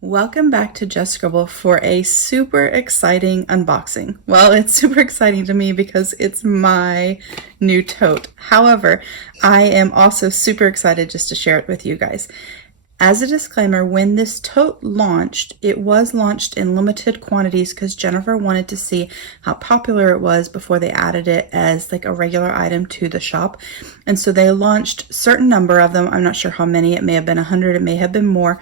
Welcome back to Just Scribble for a super exciting unboxing. Well, it's super exciting to me because it's my new tote. However, I am also super excited just to share it with you guys. As a disclaimer, when this tote launched, it was launched in limited quantities because Jennifer wanted to see how popular it was before they added it as like a regular item to the shop. And so they launched a certain number of them. I'm not sure how many. It may have been 100, it may have been more.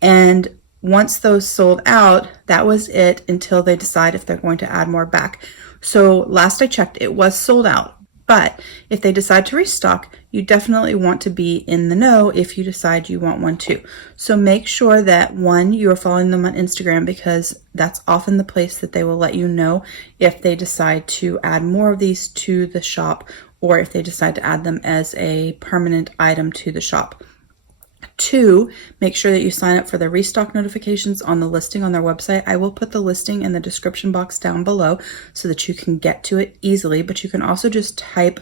And once those sold out, that was it until they decide if they're going to add more back. So last I checked, it was sold out. But if they decide to restock, you definitely want to be in the know if you decide you want one too. So make sure that one, you are following them on Instagram because that's often the place that they will let you know if they decide to add more of these to the shop or if they decide to add them as a permanent item to the shop. Two, make sure that you sign up for the restock notifications on the listing on their website. I will put the listing in the description box down below so that you can get to it easily, but you can also just type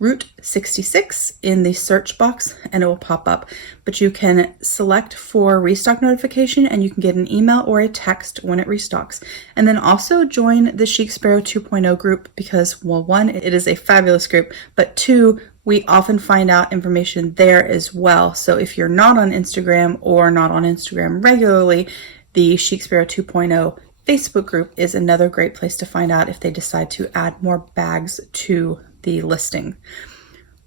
Route 66 in the search box and it will pop up. But you can select for restock notification and you can get an email or a text when it restocks. And then also join the Chic Sparrow 2.0 group because, well, one, it is a fabulous group, but two, we often find out information there as well. So if you're not on Instagram or not on Instagram regularly, the Chic Sparrow 2.0 Facebook group is another great place to find out if they decide to add more bags to the listing.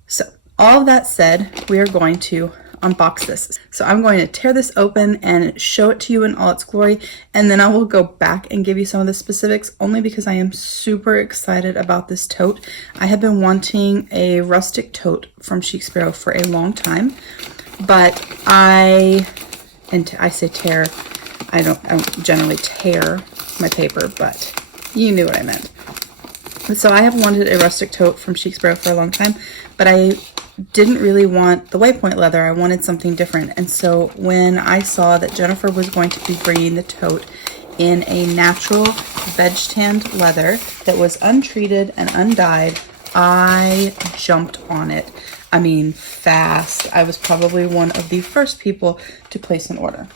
So all of that said, we are going to unbox this. So I'm going to tear this open and show it to you in all its glory, and then I will go back and give you some of the specifics only because I am super excited about this tote. I have been wanting a rustic tote from Chic Sparrow for a long time, but I say tear, I don't generally tear my paper, but you knew what I meant. So I have wanted a rustic tote from Chic Sparrow for a long time, but I didn't really want the waypoint leather. I wanted something different. And so when I saw that Jennifer was going to be bringing the tote in a natural veg tanned leather that was untreated and undyed, I jumped on it. I mean, fast. I was probably one of the first people to place an order.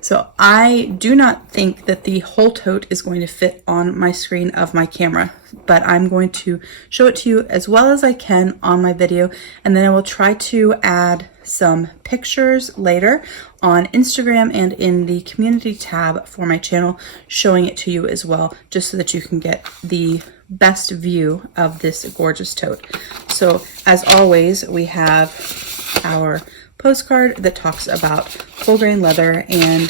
So I do not think that the whole tote is going to fit on my screen of my camera, but I'm going to show it to you as well as I can on my video, and then I will try to add some pictures later on Instagram and in the community tab for my channel, showing it to you as well, just so that you can get the best view of this gorgeous tote. So as always, we have our postcard that talks about full grain leather and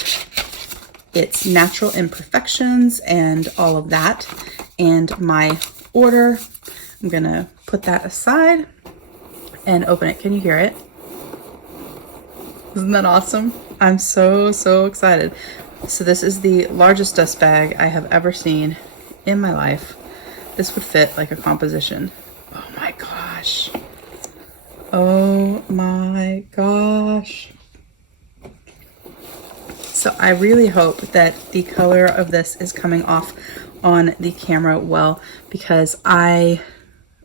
its natural imperfections and all of that, and my order. I'm gonna put that aside and open it. Can you hear it? Isn't that awesome? I'm so excited. So this is the largest dust bag I have ever seen in my life. This would fit like a composition. Oh my gosh. Oh my gosh. So I really hope that the color of this is coming off on the camera well, because I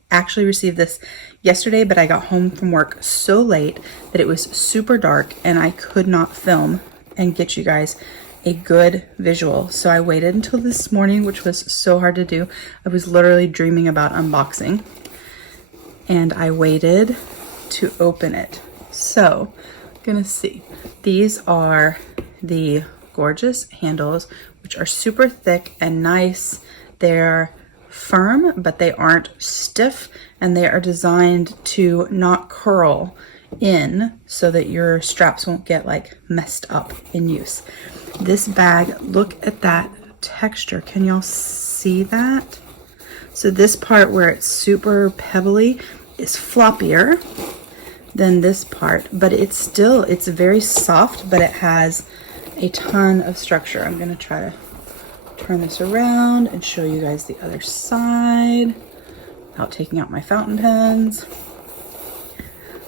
actually received this yesterday, but I got home from work so late that it was super dark and I could not film and get you guys a good visual. So I waited until this morning, which was so hard to do. I was literally dreaming about unboxing, and I waited to open it. So I'm gonna see. These are the gorgeous handles, which are super thick and nice. They're firm, but they aren't stiff, and they are designed to not curl in so that your straps won't get like messed up in use. This bag, look at that texture. Can y'all see that? So this part where it's super pebbly is floppier than this part, but it's very soft, but it has a ton of structure. I'm gonna try to turn this around and show you guys the other side without taking out my fountain pens.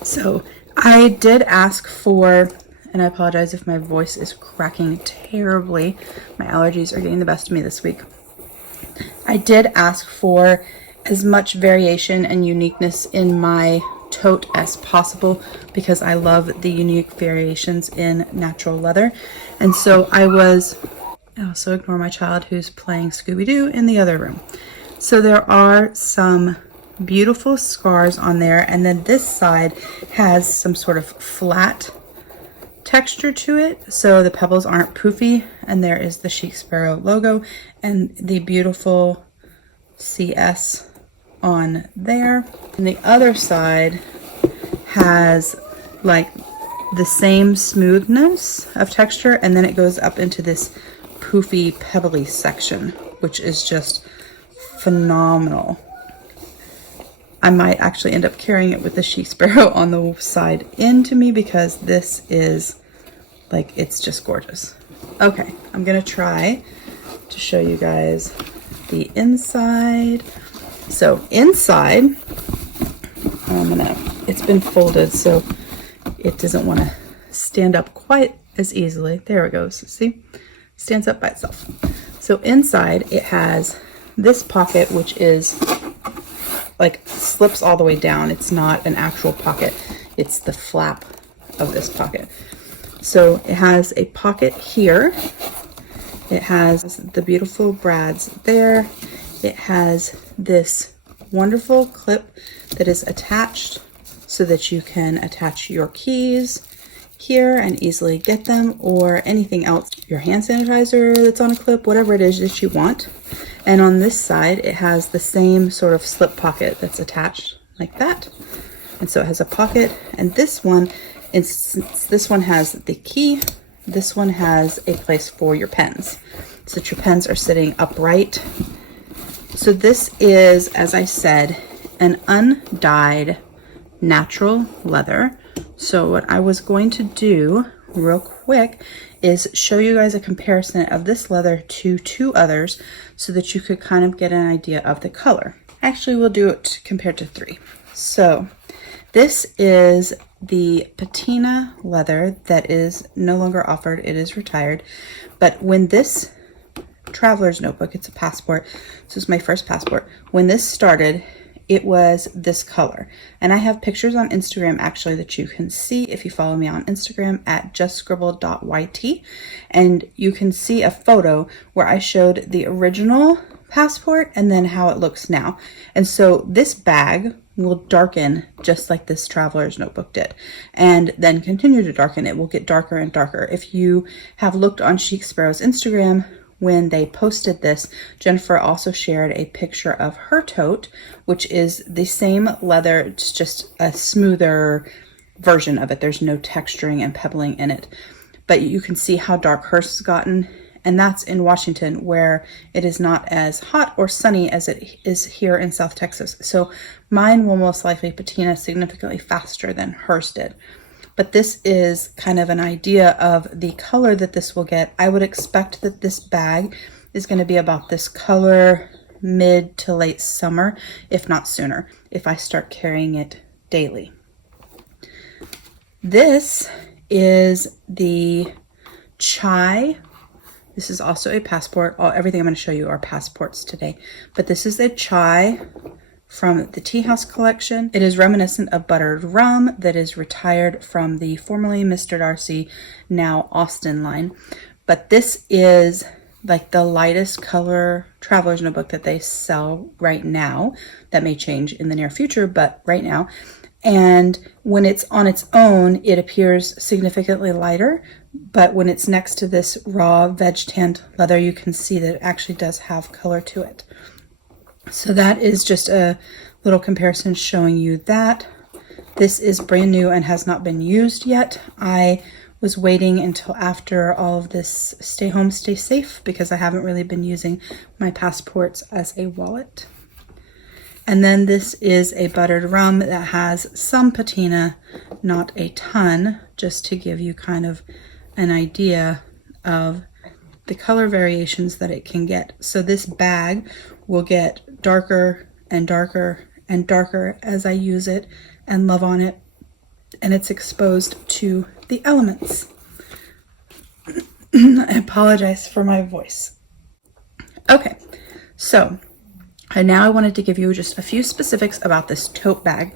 So I did ask for, and I apologize if my voice is cracking terribly. My allergies are getting the best of me this week. I did ask for as much variation and uniqueness in my tote as possible because I love the unique variations in natural leather. And so I also ignore my child who's playing Scooby-Doo in the other room. So there are some beautiful scars on there, and then this side has some sort of flat texture to it, so the pebbles aren't poofy, and there is the Chic Sparrow logo and the beautiful CS on there. And the other side has like the same smoothness of texture, and then it goes up into this poofy pebbly section, which is just phenomenal. I might actually end up carrying it with the Chic Sparrow on the side into me because this is like, it's just gorgeous. Okay, I'm gonna try to show you guys the inside. So inside, it's been folded so it doesn't want to stand up quite as easily. There it goes, see? Stands up by itself. So inside it has this pocket, which is like slips all the way down. It's not an actual pocket, it's the flap of this pocket. So it has a pocket here, it has the beautiful brads there, it has this wonderful clip that is attached so that you can attach your keys here and easily get them, or anything else, your hand sanitizer that's on a clip, whatever it is that you want. And on this side it has the same sort of slip pocket that's attached like that, and so it has a pocket. And this one, this one has the key, this one has a place for your pens so that your pens are sitting upright. So this is, as I said, an undyed natural leather. So what I was going to do real quick is show you guys a comparison of this leather to two others so that you could kind of get an idea of the color. Actually, we'll do it compared to three. So this is the patina leather that is no longer offered. It is retired. But when this traveler's notebook, it's a passport, this is my first passport, when this started, it was this color. And I have pictures on Instagram actually that you can see if you follow me on Instagram at justscribble.yt, and you can see a photo where I showed the original passport and then how it looks now. And so this bag will darken just like this traveler's notebook did, and then continue to darken. It will get darker and darker. If you have looked on Chic Sparrow's Instagram, when they posted this, Jennifer also shared a picture of her tote, which is the same leather, it's just a smoother version of it. There's no texturing and pebbling in it, but you can see how dark hers has gotten, and that's in Washington, where it is not as hot or sunny as it is here in South Texas. So mine will most likely patina significantly faster than hers did. But this is kind of an idea of the color that this will get. I would expect that this bag is going to be about this color mid to late summer, if not sooner, if I start carrying it daily. This is the chai. This is also a passport. Everything I'm going to show you are passports today. But this is a chai from the Tea House collection. It is reminiscent of buttered rum that is retired from the formerly Mr. Darcy, now Austin line. But this is like the lightest color traveler's notebook that they sell right now. That may change in the near future, but right now. And when it's on its own, it appears significantly lighter. But when it's next to this raw veg tanned leather, you can see that it actually does have color to it. So that is just a little comparison showing you that. This is brand new and has not been used yet. I was waiting until after all of this stay home, stay safe, because I haven't really been using my passports as a wallet. And then this is a buttered rum that has some patina, not a ton, just to give you kind of an idea of the color variations that it can get. So this bag will get darker and darker and darker as I use it and love on it, and it's exposed to the elements. I apologize for my voice. Okay, so now I wanted to give you just a few specifics about this tote bag.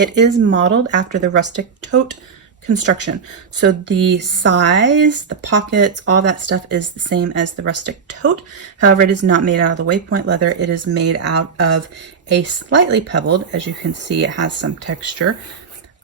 It is modeled after the rustic tote construction. So the size, the pockets, all that stuff is the same as the rustic tote. However, it is not made out of the waypoint leather. It is made out of a slightly pebbled, as you can see, it has some texture,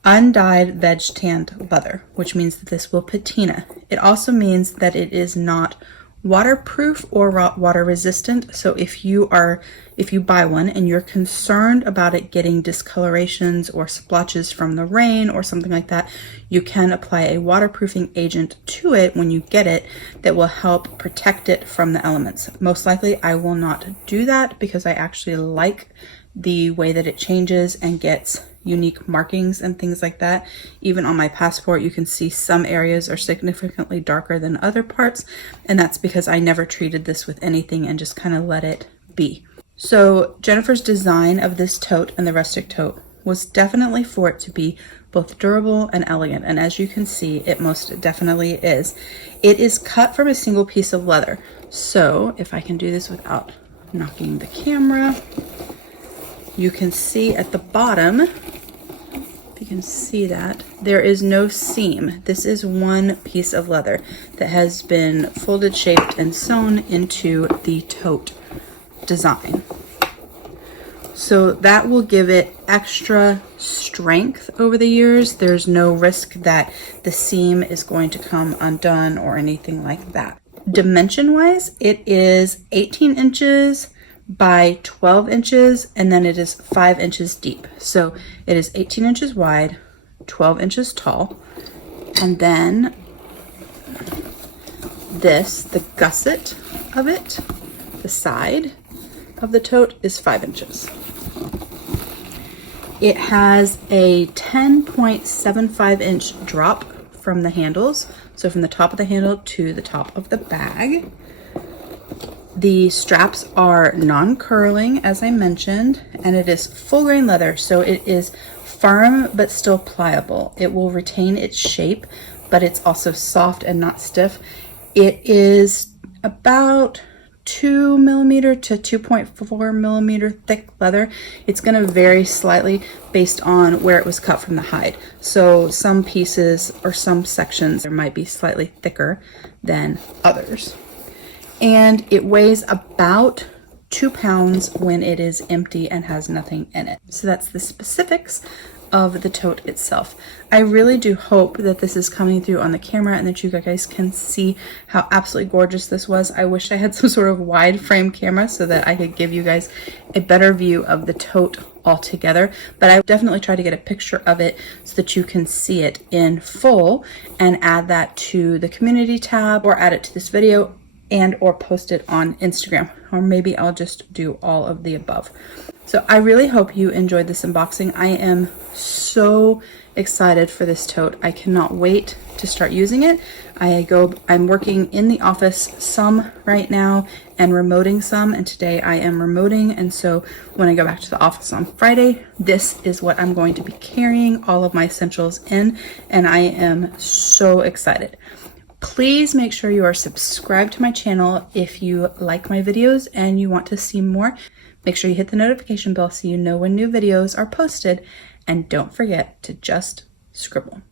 undyed veg tanned leather, which means that this will patina. It also means that it is not waterproof or water resistant. So if you buy one and you're concerned about it getting discolorations or splotches from the rain or something like that, you can apply a waterproofing agent to it when you get it that will help protect it from the elements. Most likely I will not do that because I actually like the way that it changes and gets unique markings and things like that. Even on my passport, you can see some areas are significantly darker than other parts, and that's because I never treated this with anything and just kind of let it be. So Jennifer's design of this tote and the rustic tote was definitely for it to be both durable and elegant, and as you can see, it most definitely is. It is cut from a single piece of leather. So if I can do this without knocking the camera, you can see at the bottom, if you can see that, there is no seam. This is one piece of leather that has been folded, shaped, and sewn into the tote design. So that will give it extra strength over the years. There's no risk that the seam is going to come undone or anything like that. Dimension-wise, it is 18 inches by 12 inches, and then it is 5 inches deep. So it is 18 inches wide, 12 inches tall, and then the gusset of it, the side of the tote, is 5 inches. It has a 10.75 inch drop from the handles, so from the top of the handle to the top of the bag. The straps are non-curling, as I mentioned, and it is full grain leather, so it is firm but still pliable. It will retain its shape, but it's also soft and not stiff. It is about 2 millimeter to 2.4 millimeter thick leather. It's going to vary slightly based on where it was cut from the hide. So some pieces or some sections there might be slightly thicker than others. And it weighs about 2 pounds when it is empty and has nothing in it. So that's the specifics of the tote itself. I really do hope that this is coming through on the camera and that you guys can see how absolutely gorgeous this was. I wish I had some sort of wide frame camera so that I could give you guys a better view of the tote altogether, but I definitely try to get a picture of it so that you can see it in full and add that to the community tab or add it to this video and or post it on Instagram, or maybe I'll just do all of the above. So I really hope you enjoyed this unboxing. I am so excited for this tote. I cannot wait to start using it. I'm working in the office some right now and remoting some, and today I am remoting, and so when I go back to the office on Friday, this is what I'm going to be carrying all of my essentials in, and I am so excited. Please make sure you are subscribed to my channel if you like my videos and you want to see more. Make sure you hit the notification bell so you know when new videos are posted, and don't forget to just scribble.